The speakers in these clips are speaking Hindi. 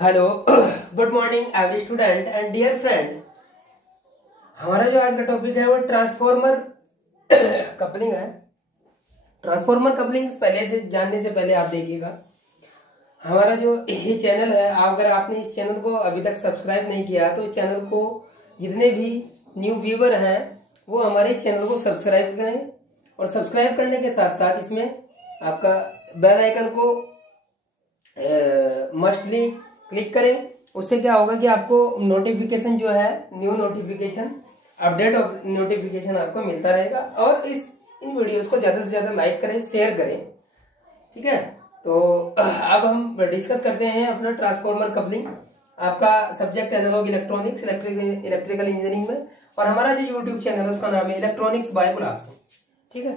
Hello, good morning every student and dear friend. हमारा जो आज का टॉपिक है वो ट्रांसफॉर्मर कपलिंग है। ट्रांसफॉर्मर कपलिंग पहले से जानने से पहले आप देखिएगा हमारा जो ये चैनल है, अगर आपने इस चैनल को अभी तक सब्सक्राइब नहीं किया तो इस चैनल को जितने भी न्यू व्यूवर हैं वो हमारे इस चैनल को सब्सक्राइब करें और सब्सक्राइब करने के साथ साथ इसमें आपका बेल आइकन को मस्टली क्लिक करें। उससे क्या होगा कि आपको नोटिफिकेशन जो है, new notification, update of notification आपको मिलता रहेगा। और इन वीडियोस को ज्यादा से ज्यादा लाइक करें, शेयर करें, ठीक है। तो अब हम डिस्कस करते हैं अपना ट्रांसफॉर्मर कपलिंग। आपका subject analog electronics electrical engineering में, और हमारा जो यूट्यूब चैनल है उसका नाम है इलेक्ट्रॉनिक्स बाय गुलाब सिंह, ठीक है।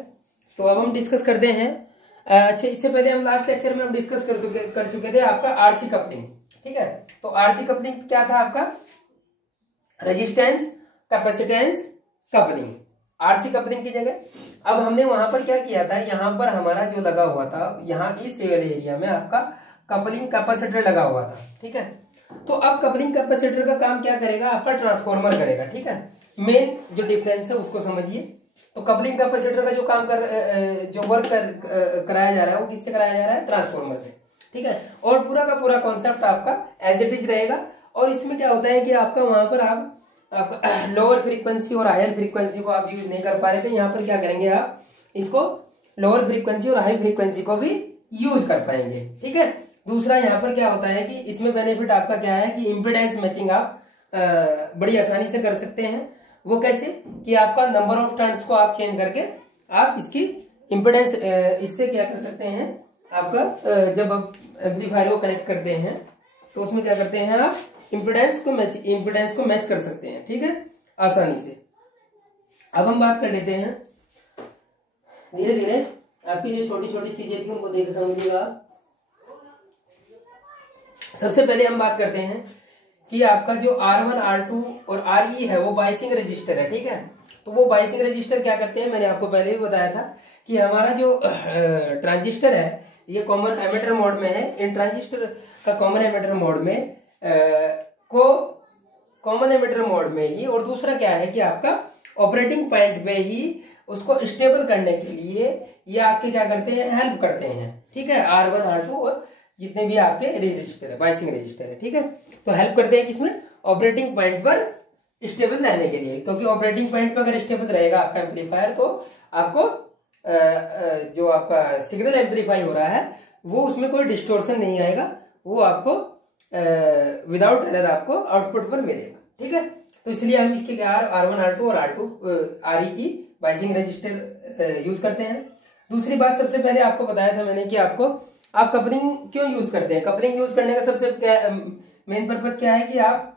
तो अब हम डिस्कस करते हैं। अच्छा, इससे पहले हम लास्ट लेक्चर में हम डिस्कस कर चुके थे आपका आरसी कपलिंग, ठीक है। तो आरसी कपलिंग क्या था आपका? Resistance capacitance coupling, RC coupling की जगह। अब हमने वहां पर क्या किया था, यहाँ पर हमारा जो लगा हुआ था, यहाँ इस एरिया में आपका कपलिंग कैपेसिटर लगा हुआ था, ठीक है। तो अब कपलिंग कैपेसिटर का काम क्या करेगा? आपका ट्रांसफॉर्मर करेगा, ठीक है। मेन जो डिफरेंस है उसको समझिए। तो कपलिंग कैपेसिटर का जो काम जो वर्क कराया जा रहा है वो किससे कराया जा रहा है? ट्रांसफॉर्मर से, ठीक है। और पूरा का पूरा कॉन्सेप्ट आपका एज इट इज रहेगा। और इसमें क्या होता है कि आपका वहां पर आपका लोअर फ्रीक्वेंसी और हायर फ्रीक्वेंसी को आप यूज नहीं कर पा रहे थे, यहाँ पर क्या करेंगे आप इसको लोअर फ्रीक्वेंसी और हाई फ्रीक्वेंसी को भी यूज कर पाएंगे, ठीक है। दूसरा यहाँ पर क्या होता है कि इसमें बेनिफिट आपका क्या है कि इम्पीडेंस मैचिंग आप बड़ी आसानी से कर सकते हैं। वो कैसे कि आपका नंबर ऑफ टर्न्स को आप चेंज करके आप इसकी इम्पीडेंस इससे क्या कर सकते हैं, आपका जब आप एम्पलीफायर को कनेक्ट करते हैं तो उसमें क्या करते हैं आप इम्पीडेंस को मैच कर सकते हैं, ठीक है, आसानी से। अब हम बात कर लेते हैं धीरे धीरे। आपकी जो छोटी छोटी चीजें थी उनको देख समझिएगा। सबसे पहले हम बात करते हैं कि आपका जो R1 R2 और RE है वो बाइसिंग रजिस्टर है, ठीक है। तो वो बाइसिंग रजिस्टर क्या करते हैं, मैंने आपको पहले भी बताया था कि हमारा जो ट्रांजिस्टर है ये कॉमन एमिटर मोड में है। इन ट्रांजिस्टर का कॉमन एमिटर मोड में कॉमन एमिटर मोड में ही, और दूसरा क्या है कि आपका ऑपरेटिंग पॉइंट पे ही उसको स्टेबल करने के लिए ये आपके क्या करते हैं, हेल्प करते हैं, ठीक है। R1 R2 और जितने भी आपके रजिस्टर है, बाइसिंग रजिस्टर है, ठीक है। तो हेल्प करते हैं किसमें? ऑपरेटिंग पॉइंट पर स्टेबल रहने के लिए, क्योंकि ऑपरेटिंग पॉइंट पर अगर स्टेबल रहेगा आपका एम्पलीफायर तो आपको जो आपका सिग्नल एम्पलीफाई हो रहा है वो उसमें कोई डिस्टोर्शन नहीं आएगा, वो आपको विदाउट एरर आपको आउटपुट पर मिलेगा, ठीक है। तो इसलिए हम इसके R1 R2 और RE की बाइसिंग रजिस्टर यूज करते हैं। दूसरी बात, सबसे पहले आपको बताया था मैंने कि आप कपलिंग क्यों यूज करते हैं। कपलिंग यूज करने का सबसे मेन पर्पज क्या है कि आप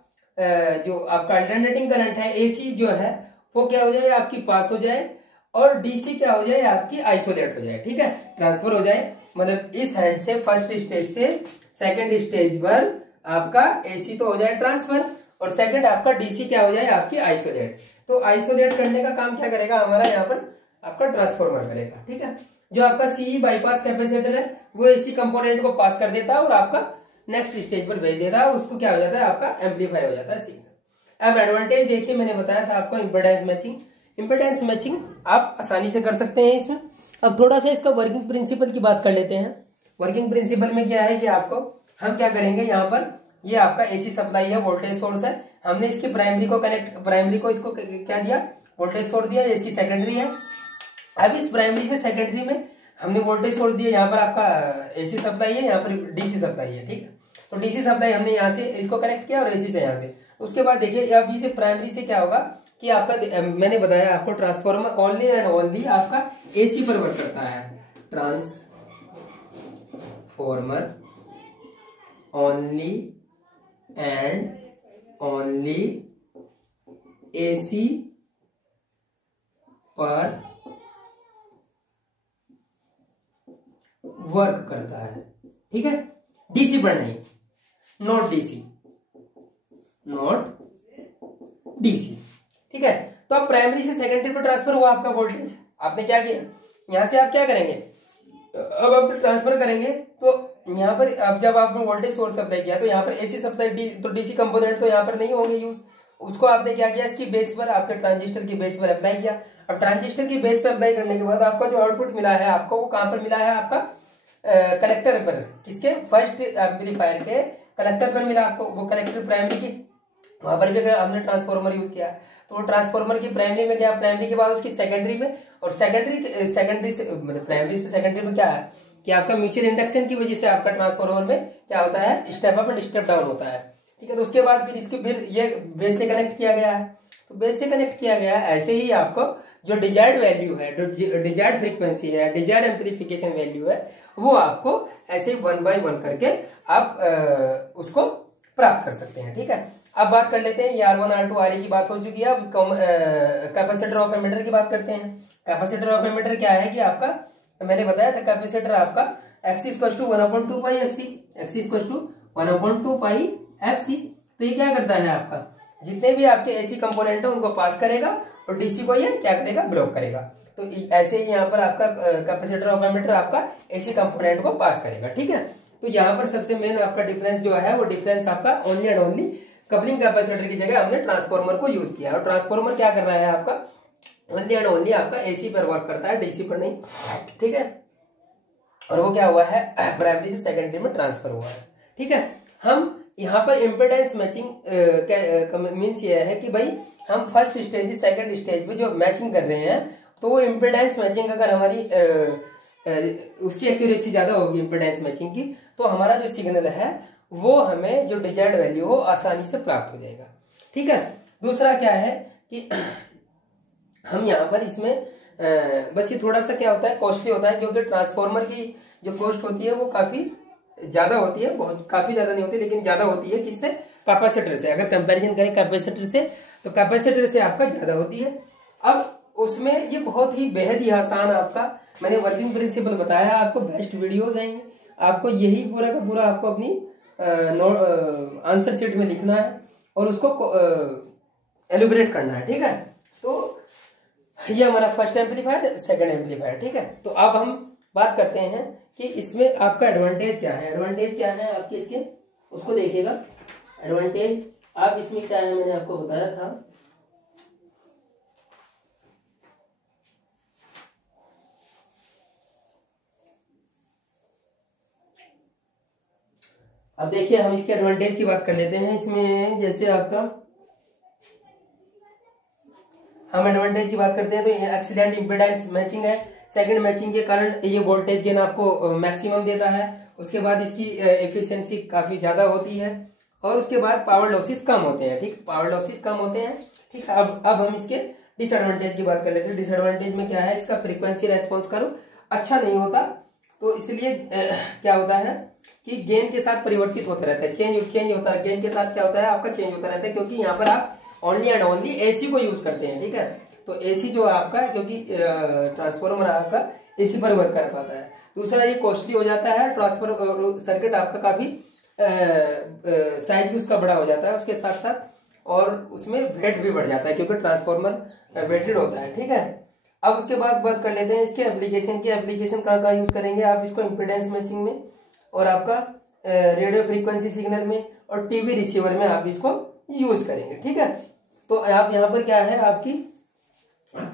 जो आपका अल्टरनेटिंग करंट है AC जो है वो क्या हो जाए, आपकी पास हो जाए, और DC क्या हो जाए, आपकी आइसोलेट हो जाए, ठीक है, ट्रांसफर हो जाए। मतलब इस हैंड से फर्स्ट स्टेज से सेकंड स्टेज पर आपका AC तो हो जाए ट्रांसफर, और सेकंड आपका DC क्या हो जाए, आपकी आइसोलेट। तो आइसोलेट करने का काम क्या करेगा हमारा यहाँ पर आपका ट्रांसफॉर्मर करेगा, ठीक है। जो आपका CE बाईपास कैपेसिटर है वो AC कंपोनेंट को पास कर देता है और आपका नेक्स्ट स्टेज पर भेज देता है, उसको क्या हो जाता है, आपका एम्पलीफाई हो जाता है सिग्नल। अब एडवांटेज देखिए, मैंने बताया था आपको इम्पीडेंस मैचिंग। इम्पीडेंस मैचिंग आप आसानी से कर सकते हैं इसमें। अब थोड़ा सा इसका वर्किंग प्रिंसिपल की बात कर लेते हैं। वर्किंग प्रिंसिपल में क्या है कि आपको हम क्या करेंगे, यहाँ पर ये आपका AC सप्लाई है, वोल्टेज सोर्स है। हमने इसकी प्राइमरी को इसको क्या दिया, वोल्टेज सोर्स दिया, इसकी सेकेंडरी है। अब इस प्राइमरी से सेकेंडरी में हमने वोल्टेज सोर्स दिया, यहाँ पर आपका AC सप्लाई है, यहाँ पर DC सप्लाई है, ठीक है। तो DC सप्लाई हमने यहाँ से इसको कनेक्ट किया और AC से यहाँ से। उसके बाद देखिए अभी से प्राइमरी से क्या होगा कि आपका मैंने बताया आपको ट्रांसफॉर्मर ओनली एंड ओनली आपका AC पर वर्क करता है। Transformer only and only AC पर वर्क करता है, ठीक है, DC पर नहीं, नॉट DC, ठीक है। तो अब प्राइमरी से सेकेंडरी पर ट्रांसफर हुआ आपका वोल्टेज, आपने क्या किया, यहां से आप क्या करेंगे, अब आप ट्रांसफर करेंगे तो यहाँ पर अब जब आपने वोल्टेज सोर्स अप्लाई किया तो यहाँ पर एसी सप्लाई तो डीसी कंपोनेंट तो यहाँ पर नहीं होंगे यूज। उसको आपने क्या किया, इसकी बेस पर, आपके ट्रांजिस्टर की बेस पर अप्लाई किया। अब ट्रांजिस्टर की बेस पर अप्लाई करने के बाद आपका जो आउटपुट मिला है आपको, वो कहां पर मिला है, आपका कलेक्टर पर, किसके, फर्स्ट एम्पलीफायर के कलेक्टर पर मिला आपको। वो कलेक्टर प्राइमरी की, वहां पर भी हमने ट्रांसफॉर्मर यूज किया। तो वो ट्रांसफॉर्मर की प्राइमरी में क्या, प्राइमरी के बाद उसकी सेकेंडरी में, और सेकेंडरी से मतलब प्राइमरी से सेकेंडरी में क्या है कि आपका म्यूचुअल इंडक्शन की वजह से आपका ट्रांसफॉर्मर में क्या होता है, step up and step down होता है। ठीक है, तो उसके बाद फिर इसके फिर ये बेस से कनेक्ट किया गया है। तो बेस से कनेक्ट किया गया है, ऐसे ही आपको जो डिजायर्ड वैल्यू है, जो डिजायर्ड फ्रीक्वेंसी है, डिजायर्ड एम्प्लीफिकेशन वैल्यू है, वो आपको ऐसे ही 1 by 1 करके आप उसको प्राप्त कर सकते हैं। ठीक है, अब बात कर लेते हैं, ये R1 R2 RE की बात हो चुकी है। अब कैपेसिटर ऑफ एमिटर की बात करते हैं। कैपेसिटर ऑफ एमिटर क्या है कि आपका, मैंने बताया था कैपेसिटर आपका X = 1/2 पाई FC, X = 1/2 पाई FC। तो ये क्या करता है, आपका जितने भी आपके एसी कंपोनेंट है उनको पास करेगा, और डीसी को ये क्या करेगा, ब्लॉक करेगा। तो ऐसे ही यहाँ पर आपका कैपेसिटर ऑफ एमिटर आपका एसी कंपोनेंट को पास करेगा। ठीक है, तो यहाँ पर सबसे मेन आपका डिफरेंस जो है, वो डिफरेंस आपका only and only coupling capacitor की जगह हमने ट्रांसफॉर्मर को यूज किया। और ट्रांसफॉर्मर क्या कर रहा है आपका, ओनली एंड ओनली आपका एसी पर वर्क करता है, डीसी पर नहीं। ठीक है, और वो क्या हुआ है, प्राइमरी से सेकेंडरी में ट्रांसफर हुआ है। ठीक है, हम यहाँ पर इम्पिडेंस मैचिंग मीन्स ये है कि भाई हम फर्स्ट स्टेज सेकंड स्टेज पे जो मैचिंग कर रहे हैं, तो वो इम्पिडेंस मैचिंग अगर हमारी उसकी एक्यूरेसी ज्यादा होगी इम्पिडेंस मैचिंग की, तो हमारा जो सिग्नल है वो हमें जो डिजायर्ड वैल्यू हो आसानी से प्राप्त हो जाएगा। ठीक है, दूसरा क्या है कि हम यहाँ पर इसमें बस ये थोड़ा सा क्या होता है, कॉस्टली होता है, क्योंकि ट्रांसफॉर्मर की जो कॉस्ट होती है वो काफी ज्यादा होती है, बहुत काफी ज्यादा नहीं होती लेकिन ज्यादा होती है। किससे, कैपेसिटर से। अगर कंपैरिजन करें कैपेसिटर से, तो कैपेसिटर से आपका ज्यादा होती है। अब उसमें ये बहुत ही बेहद ही आसान, आपका मैंने वर्किंग प्रिंसिपल बताया आपको, बेस्ट वीडियोस हैं, आपको यही पूरा का पूरा आपको अपनी आंसर शीट में लिखना है और उसको एलिब्रेट करना है। ठीक है, तो ये हमारा फर्स्ट एम्पलीफायर, सेकंड एम्पलीफायर। ठीक है, तो अब हम बात करते हैं कि इसमें आपका एडवांटेज क्या है। एडवांटेज क्या है आपके इसके, उसको देखिएगा। एडवांटेज आप इसमें क्या है, मैंने आपको बताया था। अब देखिए, हम इसके एडवांटेज की बात कर लेते हैं। इसमें जैसे आपका हम एडवांटेज की बात करते हैं, तो ये एक्सीलेंट इम्पीडेंस मैचिंग है। सेकंड मैचिंग के कारण ये वोल्टेज गेन आपको मैक्सिमम देता है। उसके बाद इसकी एफिशिएंसी काफी ज्यादा होती है, और उसके बाद पावर लॉसेस कम होते हैं। ठीक, पावर लॉसेस कम होते हैं। ठीक, अब हम इसके डिसएडवांटेज की बात कर लेते हैं। डिसएडवांटेज में क्या है, इसका फ्रीक्वेंसी रेस्पॉन्स कर्व अच्छा नहीं होता, तो इसलिए क्या होता है कि गेन के साथ परिवर्तित होता रहता है, चेंज होता है। गेन के साथ क्या होता है, आपका चेंज होता रहता है, क्योंकि यहाँ पर आप ओनली एंड ओनली एसी को यूज करते हैं। ठीक है, तो एसी जो आपका, क्योंकि ट्रांसफॉर्मर आपका एसी पर वर्क कर पाता है। दूसरा, ये कॉस्टली हो जाता है। ट्रांसफर सर्किट आपका काफी साइज भी उसका बड़ा हो जाता है उसके साथ साथ, और उसमें वेट भी बढ़ जाता है, क्योंकि ट्रांसफॉर्मर वेटेड होता है। ठीक है, अब उसके बाद बात कर लेते हैं इसके एप्लीकेशन की। एप्लीकेशन कहाँ यूज करेंगे आप इसको, इम्पीडेंस मैचिंग में, और आपका रेडियो फ्रीक्वेंसी सिग्नल में, और टीवी रिसीवर में आप इसको यूज करेंगे। ठीक है, तो आप यहाँ पर क्या है, आपकी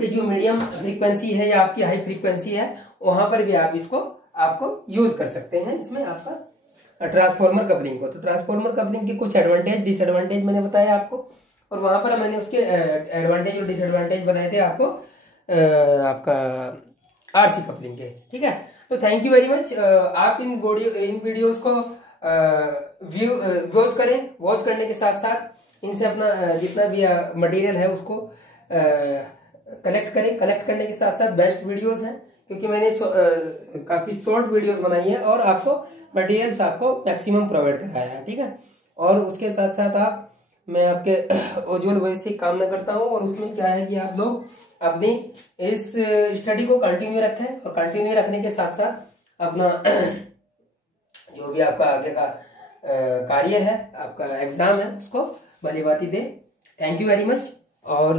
जो मीडियम फ्रीक्वेंसी है या आपकी हाई फ्रीक्वेंसी है, वहां पर भी आप इसको आपको यूज कर सकते हैं, इसमें आपका ट्रांसफॉर्मर कपलिंग को। तो ट्रांसफॉर्मर कपलिंग के कुछ एडवांटेज डिसएडवांटेज मैंने बताया आपको, और वहां पर मैंने उसके एडवांटेज और डिसएडवांटेज बताए थे आपको आपका आरसी कपलिंग के। ठीक है, तो थैंक यू वेरी मच। आप इन वीडियोस को वॉच करें। वॉच करने के साथ साथ इनसे अपना जितना भी मटेरियल है उसको कलेक्ट करें। कलेक्ट करने के साथ साथ बेस्ट वीडियोस हैं, क्योंकि मैंने काफी शॉर्ट वीडियोस बनाई है और आपको मटेरियल्स आपको मैक्सिमम प्रोवाइड कराया है। ठीक है, और उसके साथ साथ मैं आपके उज्जवल भविष्य की कामना करता हूं, और उसमें क्या है कि आप लोग अपनी इस स्टडी को कंटिन्यू रखें, और कंटिन्यू रखने के साथ साथ अपना जो भी आपका आगे का कार्य है, आपका एग्जाम है, उसको भली भांति दें। Thank you very much. और